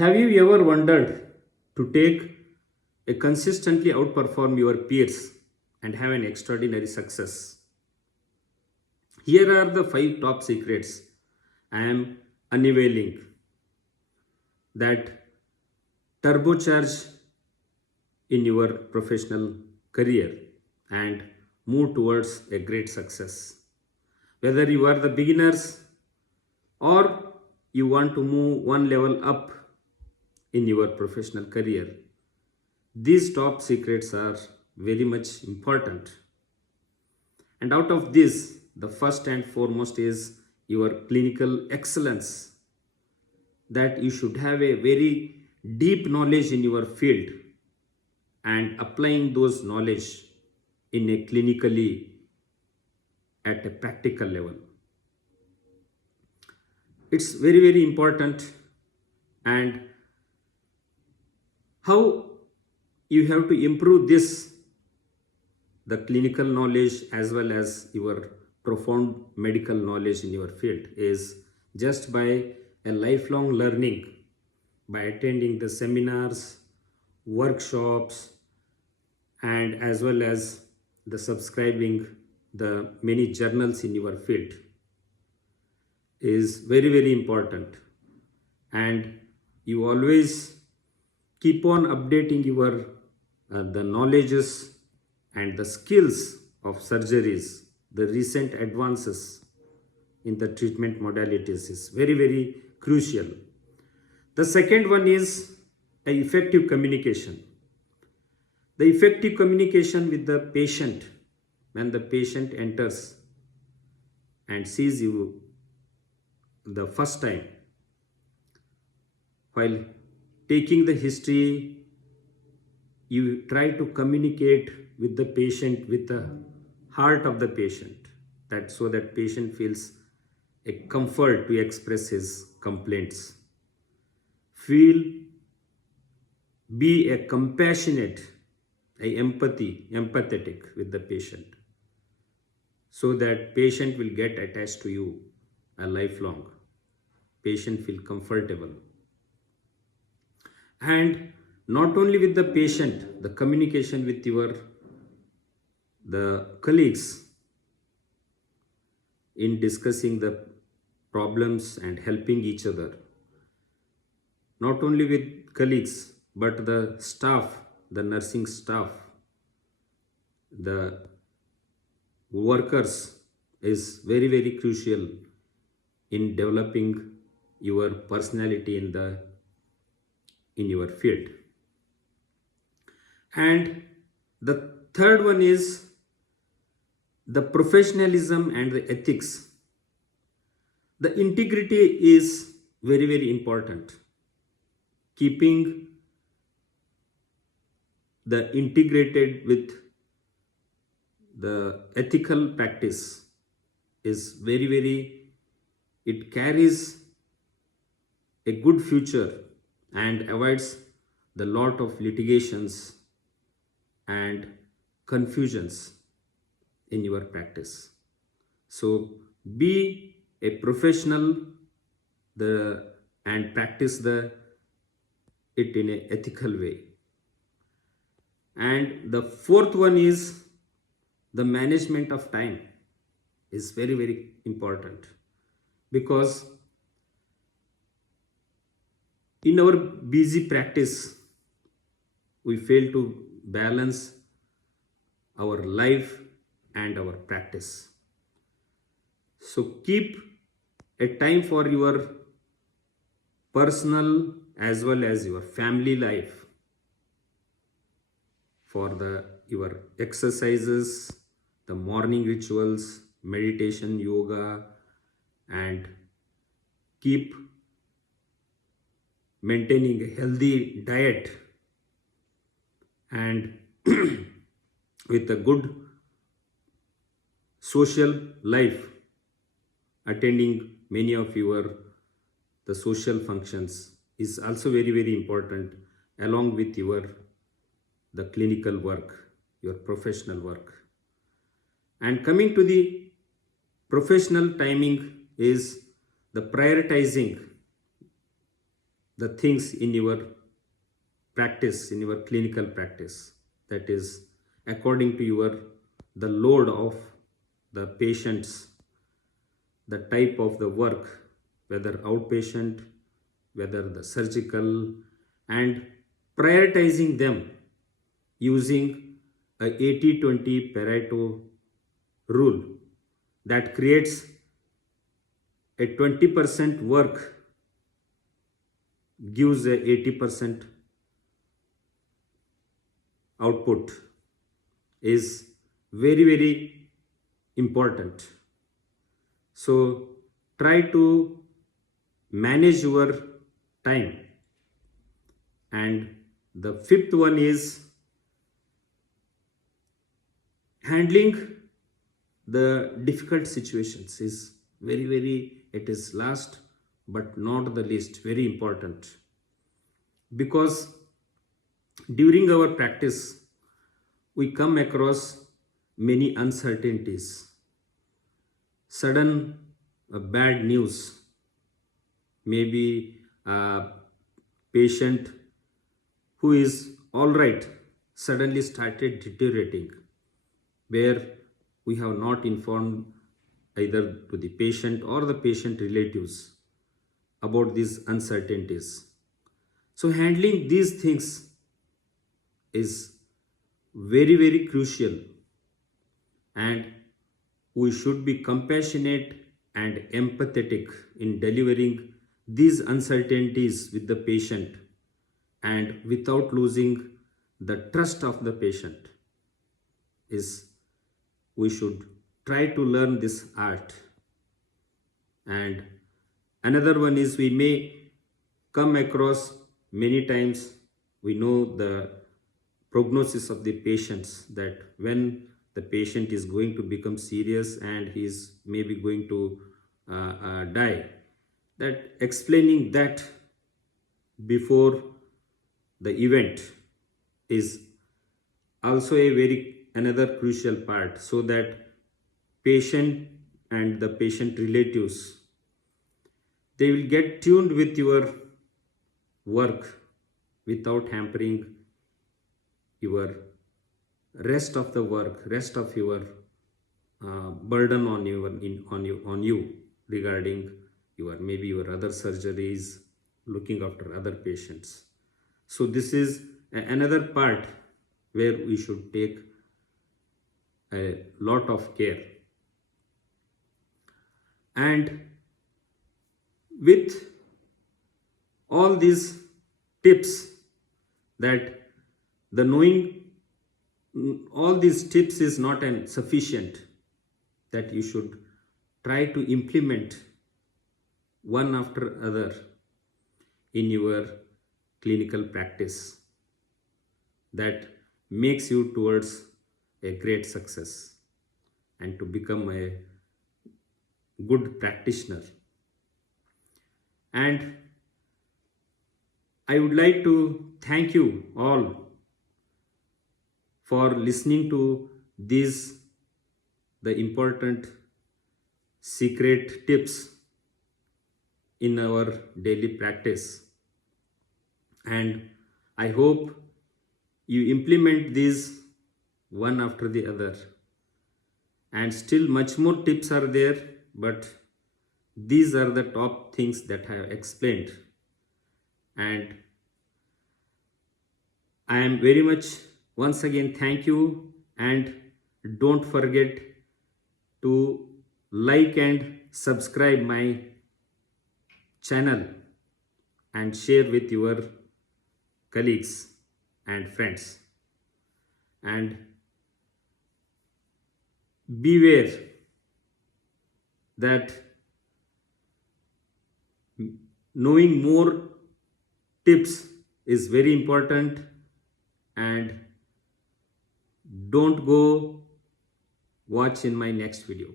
Have you ever wondered to take a consistently outperform your peers and have an extraordinary success? Here are the five top secrets I am unveiling that turbocharge in your professional career and move towards a great success. Whether you are the beginners or you want to move one level up in your professional career, these top secrets are very much important. And out of this, the first and foremost is your clinical excellence, that you should have a very deep knowledge in your field and applying those knowledge in a clinically at a practical level. It's very important. And how you have to improve this, the clinical knowledge as well as your profound medical knowledge in your field, is just by a lifelong learning, by attending the seminars, workshops, and as well as the subscribing the many journals in your field is very important. And you always keep on updating your the knowledges and the skills of surgeries. The recent advances in the treatment modalities is very crucial. The second one is a effective communication. The effective communication with the patient, when the patient enters and sees you the first time, while taking the history, you try to communicate with the patient, with the heart of the patient, that so that patient feels a comfort to express his complaints. Be a compassionate, empathetic with the patient, so that patient will get attached to you a lifelong. Patient feel comfortable. And not only with the patient, the communication with the colleagues in discussing the problems and helping each other. Not only with colleagues, but the staff, the nursing staff, the workers is very crucial in developing your personality in your field. And the third one is the professionalism and the ethics. The integrity is very important. Keeping the integrated with the ethical practice is it carries a good future and avoids the lot of litigations and confusions in your practice. So be a professional and practice it in an ethical way. And the fourth one is the management of time is very important, because in our busy practice we fail to balance our life and our practice. So keep a time for your personal as well as your family life, for your exercises, the morning rituals, meditation, yoga, and keep maintaining a healthy diet and with a good social life, attending many of the social functions is also very important, along with the clinical work, your professional work. And coming to the professional timing is the prioritizing the things in your practice, in your clinical practice, that is according to your the load of the patients, the type of the work, whether outpatient, whether the surgical, and prioritizing them using a 80-20 Pareto rule that creates a 20% work gives a 80% output is very, very important. So try to manage your time. And the fifth one is handling the difficult situations is very, very, it is last but not the least, very important, because during our practice we come across many uncertainties, sudden bad news, maybe a patient who is all right suddenly started deteriorating, where we have not informed either to the patient or the patient relatives about these uncertainties. So handling these things is very, very crucial, and we should be compassionate and empathetic in delivering these uncertainties with the patient, and without losing the trust of the patient. Is we should try to learn this art. And another one is we may come across many times, we know the prognosis of the patients, that when the patient is going to become serious and he is maybe going to die, that explaining that before the event is also a very another crucial part, so that patient and the patient relatives, they will get tuned with your work without hampering your rest of the work, rest of your burden on you regarding your maybe your other surgeries, looking after other patients. So this is another part where we should take a lot of care. And with all these tips, that the knowing all these tips is not sufficient, that you should try to implement one after other in your clinical practice, that makes you towards a great success and to become a good practitioner. And I would like to thank you all for listening to these the important secret tips in our daily practice. And I hope you implement these one after the other. And still much more tips are there, but these are the top things that I have explained. And I am very much once again thank you, and don't forget to like and subscribe my channel and share with your colleagues and friends. And beware that knowing more tips is very important, and don't go watch in my next video.